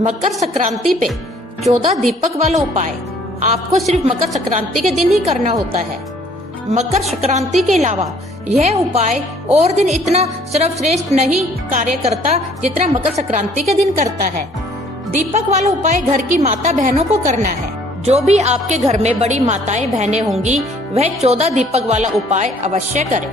मकर संक्रांति पे 14 दीपक वाला उपाय आपको सिर्फ मकर संक्रांति के दिन ही करना होता है। मकर संक्रांति के अलावा यह उपाय और दिन इतना सर्वश्रेष्ठ नहीं कार्य करता जितना मकर संक्रांति के दिन करता है। दीपक वाला उपाय घर की माता बहनों को करना है। जो भी आपके घर में बड़ी माताएं बहनें होंगी वह 14 दीपक वाला उपाय अवश्य करें।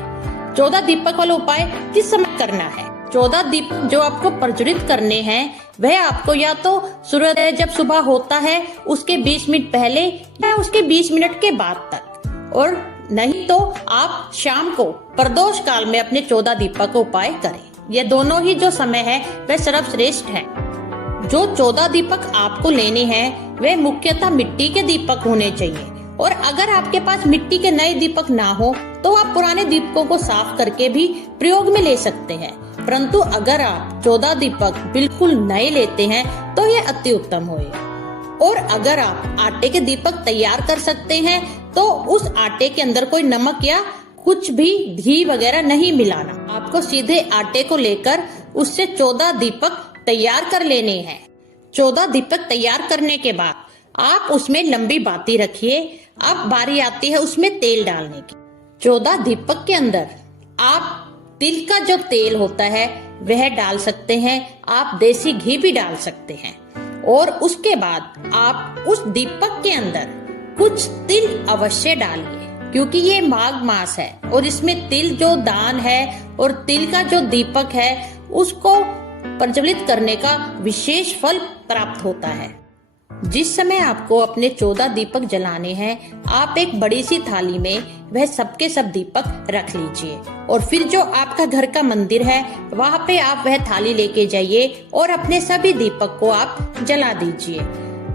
14 दीपक वाला उपाय किस समय करना है? 14 दीपक जो आपको प्रज्वलित करने हैं वह आपको या तो सूर्योदय जब सुबह होता है उसके 20 मिनट पहले या उसके 20 मिनट के बाद तक, और नहीं तो आप शाम को प्रदोष काल में अपने 14 दीपक का उपाय करें। ये दोनों ही जो समय है वह सर्वश्रेष्ठ है। जो 14 दीपक आपको लेने हैं वे मुख्यतः मिट्टी के दीपक होने चाहिए, और अगर आपके पास मिट्टी के नए दीपक ना हो तो आप पुराने दीपकों को साफ करके भी प्रयोग में ले सकते हैं। परंतु अगर आप 14 दीपक बिल्कुल नए लेते हैं तो ये अति उत्तम होगा। और अगर आप आटे के दीपक तैयार कर सकते हैं तो उस आटे के अंदर कोई नमक या कुछ भी घी वगैरह नहीं मिलाना। आपको सीधे आटे को लेकर उससे 14 दीपक तैयार कर लेने हैं। 14 दीपक तैयार करने के बाद आप उसमें लंबी बाती रखिए। अब बारी आती है उसमें तेल डालने की। 14 दीपक के अंदर आप तिल का जो तेल होता है वह डाल सकते हैं, आप देसी घी भी डाल सकते हैं। और उसके बाद आप उस दीपक के अंदर कुछ तिल अवश्य डालिए, क्योंकि ये माघ मास है और इसमें तिल जो दान है और तिल का जो दीपक है उसको प्रज्वलित करने का विशेष फल प्राप्त होता है। जिस समय आपको अपने 14 दीपक जलाने हैं आप एक बड़ी सी थाली में वह सबके सब दीपक रख लीजिए, और फिर जो आपका घर का मंदिर है वहाँ पे आप वह थाली लेके जाइए और अपने सभी दीपक को आप जला दीजिए।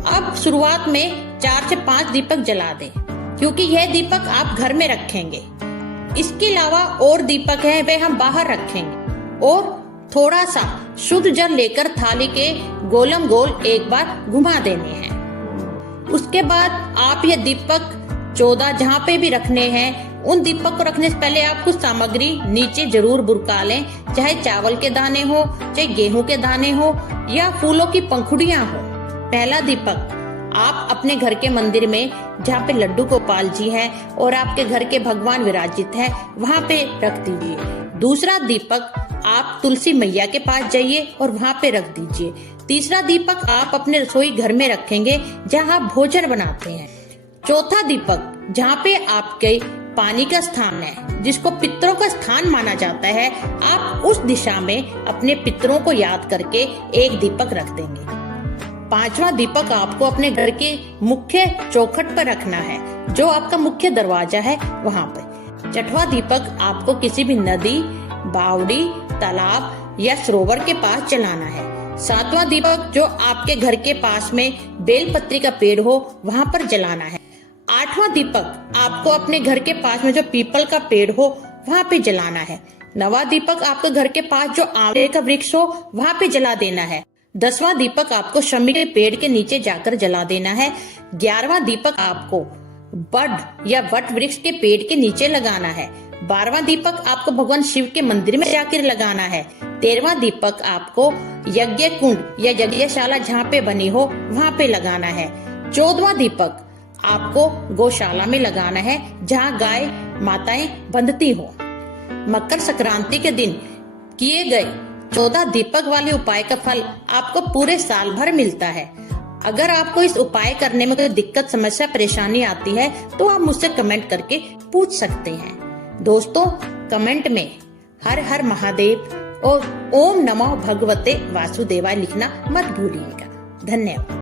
अब शुरुआत में 4 से 5 दीपक जला दें, क्योंकि यह दीपक आप घर में रखेंगे। इसके अलावा और दीपक है वह हम बाहर रखेंगे। और थोड़ा सा शुद्ध जल लेकर थाली के गोलम गोल एक बार घुमा देने हैं। उसके बाद आप ये दीपक 14 जहाँ पे भी रखने हैं उन दीपक को रखने से पहले आप कुछ सामग्री नीचे जरूर बुरका लें, चाहे चावल के दाने हो, चाहे गेहूं के दाने हो या फूलों की पंखुड़ियां हो। पहला दीपक आप अपने घर के मंदिर में जहाँ पे लड्डू गोपाल जी है और आपके घर के भगवान विराजित है वहाँ पे रख दीजिए। दूसरा दीपक आप तुलसी मैया के पास जाइए और वहाँ पे रख दीजिए। तीसरा दीपक आप अपने रसोई घर में रखेंगे जहाँ आप भोजन बनाते हैं। चौथा दीपक जहाँ पे आपके पानी का स्थान है, जिसको पितरों का स्थान माना जाता है, आप उस दिशा में अपने पितरों को याद करके एक दीपक रख देंगे। पांचवा दीपक आपको अपने घर के मुख्य चौखट पर रखना है, जो आपका मुख्य दरवाजा है वहाँ पे। छठवां दीपक आपको किसी भी नदी, बावड़ी, तालाब या सरोवर के पास जलाना है। सातवां दीपक जो आपके घर के पास में बेलपत्री का पेड़ हो वहाँ पर जलाना है। आठवां दीपक आपको अपने घर के पास में जो पीपल का पेड़ हो वहाँ पे जलाना है। नवां दीपक आपके घर के पास जो आंवले का वृक्ष हो वहाँ पे जला देना है। 10वां दीपक आपको शमी के पेड़ के नीचे जाकर जला देना है। 11वां दीपक आपको बड या वट वृक्ष के पेड़ के नीचे लगाना है। 12वां दीपक आपको भगवान शिव के मंदिर में जाकर लगाना है। 13वां दीपक आपको यज्ञ कुंड या यज्ञशाला जहाँ पे बनी हो वहाँ पे लगाना है। 14वां दीपक आपको गौशाला में लगाना है जहाँ गाय माताएं बंधती हो। मकर संक्रांति के दिन किए गए 14 दीपक वाले उपाय का फल आपको पूरे साल भर मिलता है। अगर आपको इस उपाय करने में कोई दिक्कत, समस्या, परेशानी आती है तो आप मुझसे कमेंट करके पूछ सकते हैं। दोस्तों, कमेंट में हर हर महादेव और ओम नमो भगवते वासुदेवाय लिखना मत भूलिएगा। धन्यवाद।